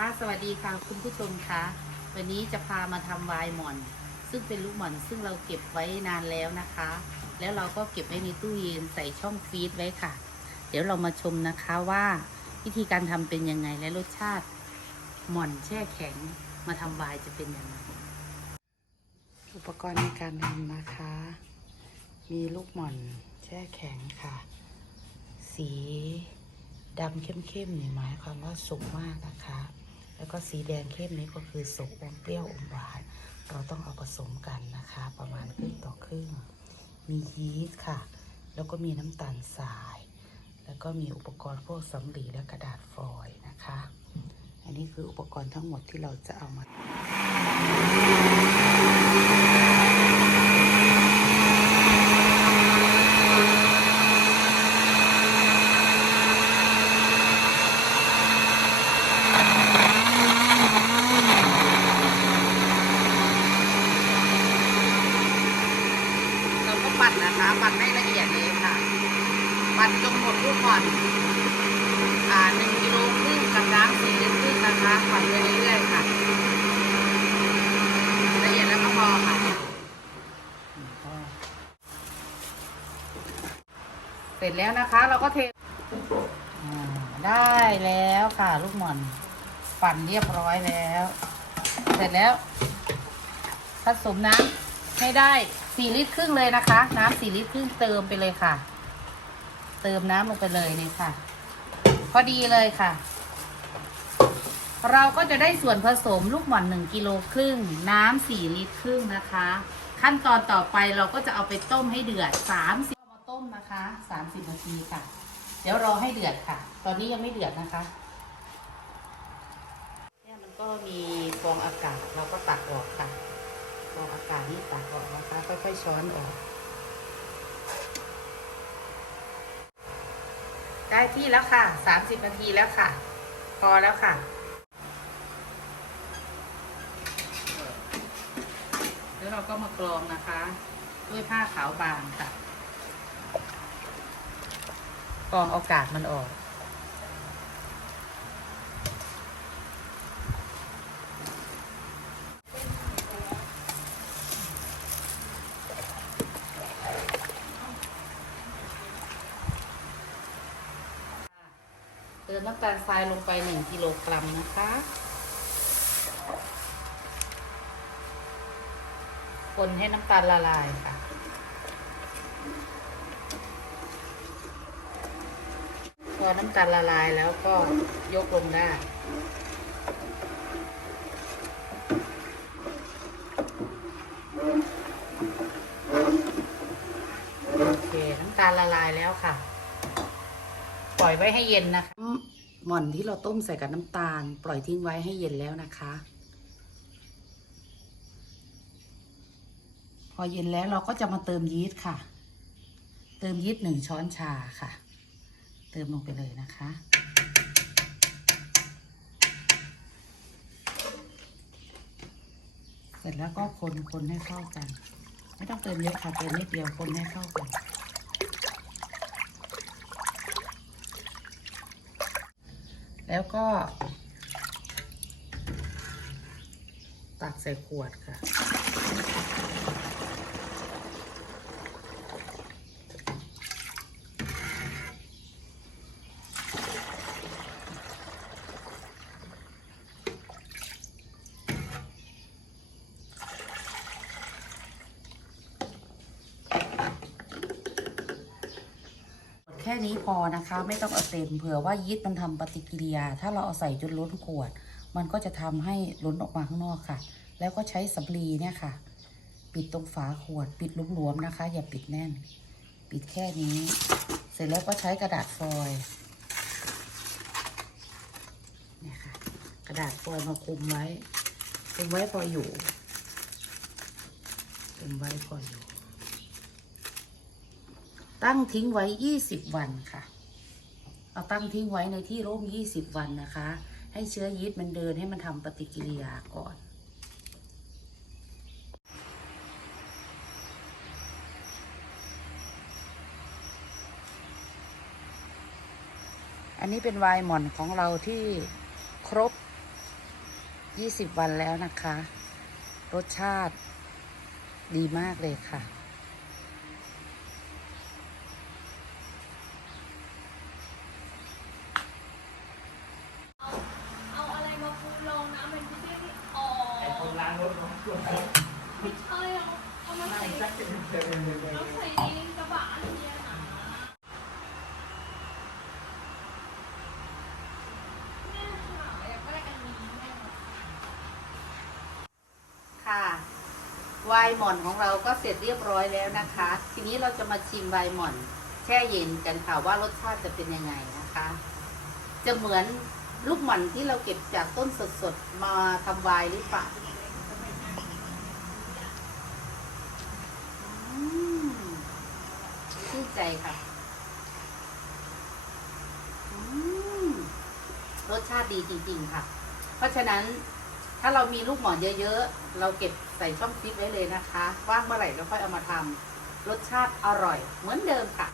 ค่ะ สวัสดีค่ะคุณผู้ชมคะวันนี้จะพามาทำวน์หม่อน ซึ่งเป็นลูกหม่อนซึ่งเราเก็บไว้นานแล้วนะคะ แล้วเราก็เก็บไว้ในตู้เย็นใส่ช่องฟรีซไว้ค่ะ เดี๋ยวเรามาชมนะคะว่าวิธีการทำเป็นยังไงและรสชาติหม่อนแช่แข็งมาทำวน์จะเป็นยังไง อุปกรณ์ในการทำนะคะ มีลูกหม่อนแช่แข็งค่ะ สีดำเข้มๆนี่หมายความว่าสุกมากนะคะ แล้วก็สีแดงเข้มนี้ก็คือสุกอมเปรี้ยวอมหวาน เราต้องเอาผสมกันนะคะ ประมาณครึ่งต่อครึ่ง มียีสต์ค่ะ แล้วก็มีน้ำตาลทราย แล้วก็มีอุปกรณ์พวกสำลีและกระดาษฟอยล์นะคะ อันนี้คืออุปกรณ์ทั้งหมดที่เราจะเอามาเราก็ปั่ นะคะปั่นให้ละเอียดเลยค่ะ ปั่นจนหมดลูกก่อนอ่าหนึ่งกิโลครึ่งกับน้ำสี่ลิตรครึ่งนะคะปั่นไปเรื่อยๆค่ะ ละเอียดแล้วก็พอค่ะเสร็จแล้วนะคะ เราก็เทอ่าได้แล้วค่ะ ลูกหม่อนปั่นเรียบร้อยแล้ว เสร็จแล้ว ผสมน้ำให้ได้ สี่ลิตรครึ่งเลยนะคะ น้ำสี่ลิตรครึ่งเติมไปเลยค่ะ เติมน้ำลงไปเลยนี่ค่ะ พอดีเลยค่ะ เราก็จะได้ส่วนผสมลูกหม่อนหนึ่งกิโลครึ่ง น้ำสี่ลิตรครึ่งนะคะ ขั้นตอนต่อไปเราก็จะเอาไปต้มให้เดือดสามสิบมาต้มนะคะสามสิบนาทีค่ะ เดี๋ยวรอให้เดือดค่ะ ตอนนี้ยังไม่เดือดนะคะเนี่ยมันก็มีฟองอากาศเราก็ตักออกค่ะ ฟองอากาศนี่ตักออกนะคะ ค่อยช้อนออก ได้ที่แล้วค่ะสามสิบนาทีแล้วค่ะ พอแล้วค่ะ แล้วเราก็มากรองนะคะ ด้วยผ้าขาวบางค่ะกรองอากาศมันออก เติมน้ำตาลทรายลงไป1กิโลกรัมนะคะ คนให้น้ำตาลละลายค่ะ พอน้ำตาลละลายแล้วก็ยกลงได้โอเคน้ำตาลละลายแล้วค่ะ ปล่อยไว้ให้เย็นนะคะ หม่อนที่เราต้มใส่กับน้ำตาล ปล่อยทิ้งไว้ให้เย็นแล้วนะคะ พอเย็นแล้วเราก็จะมาเติมยีสต์ค่ะ เติมยีสต์หนึ่งช้อนชาค่ะ เติมลงไปเลยนะคะเสร็จแล้วก็คนคนให้เข้ากัน ไม่ต้องเติมเยอะค่ะเติมนิดเดียวคนให้เข้ากัน แล้วก็ ตักใส่ขวดค่ะ ค่นี้พอนะคะ ไม่ต้องเอาเต็มเผื่อว่ายีสต์มันทำปฏิกิริยา ถ้าเราเอาใส่จนล้นขวด มันก็จะทำให้ล้นออกมาข้างนอกค่ะ แล้วก็ใช้สำลีเนี่ยค่ะ ปิดตรงฝาขวด ปิดหลวมๆนะคะ อย่าปิดแน่น ปิดแค่นี้ เสร็จแล้วก็ใช้กระดาษฟอยล์เนี่ยค่ะ กระดาษฟอยล์มาคุมไว้คุมไว้พออยู่คุมไว้พออยู่ ตั้งทิ้งไว้ 20 วันค่ะ เอาตั้งทิ้งไว้ในที่ร่ม 20 วันนะคะ ให้เชื้อยีสต์มันเดินให้มันทำปฏิกิริยาก่อน อันนี้เป็นไวน์หม่อนของเราที่ครบยี่สิบวันแล้วนะคะ รสชาติดีมากเลยค่ะ เอาอะไรมาปูรองน้ำมันไม่ได้ไม่ออก ไอ้คนล้างรถของคุณ ไม่ใช่เอาเอามาใส่เดินเดินเดินเดินแล้วใส่ในกระบะอันเนี้ยนะเนี่ยค่ะอยากได้อันนี้แม่ค่ะไวน์หม่อนของเราก็เสร็จเรียบร้อยแล้วนะคะ ทีนี้เราจะมาชิมไวน์หม่อน แช่เย็นกันค่ะว่ารสชาติจะเป็นยังไงนะคะ จะเหมือนลูกหม่อนที่เราเก็บจากต้นสดๆมาทำไวน์หรือเปล่าอืมชื่น ใจค่ะอืมรสชาติดีจริง ๆ ค่ะ เพราะฉะนั้นถ้าเรามีลูกหมอนเยอะๆ เราเก็บใส่ช่องฟิตไว้เลยนะคะ ว่างเมื่อไหร่เราค่อยเอามาทำรสชาติอร่อย เหมือนเดิมค่ะ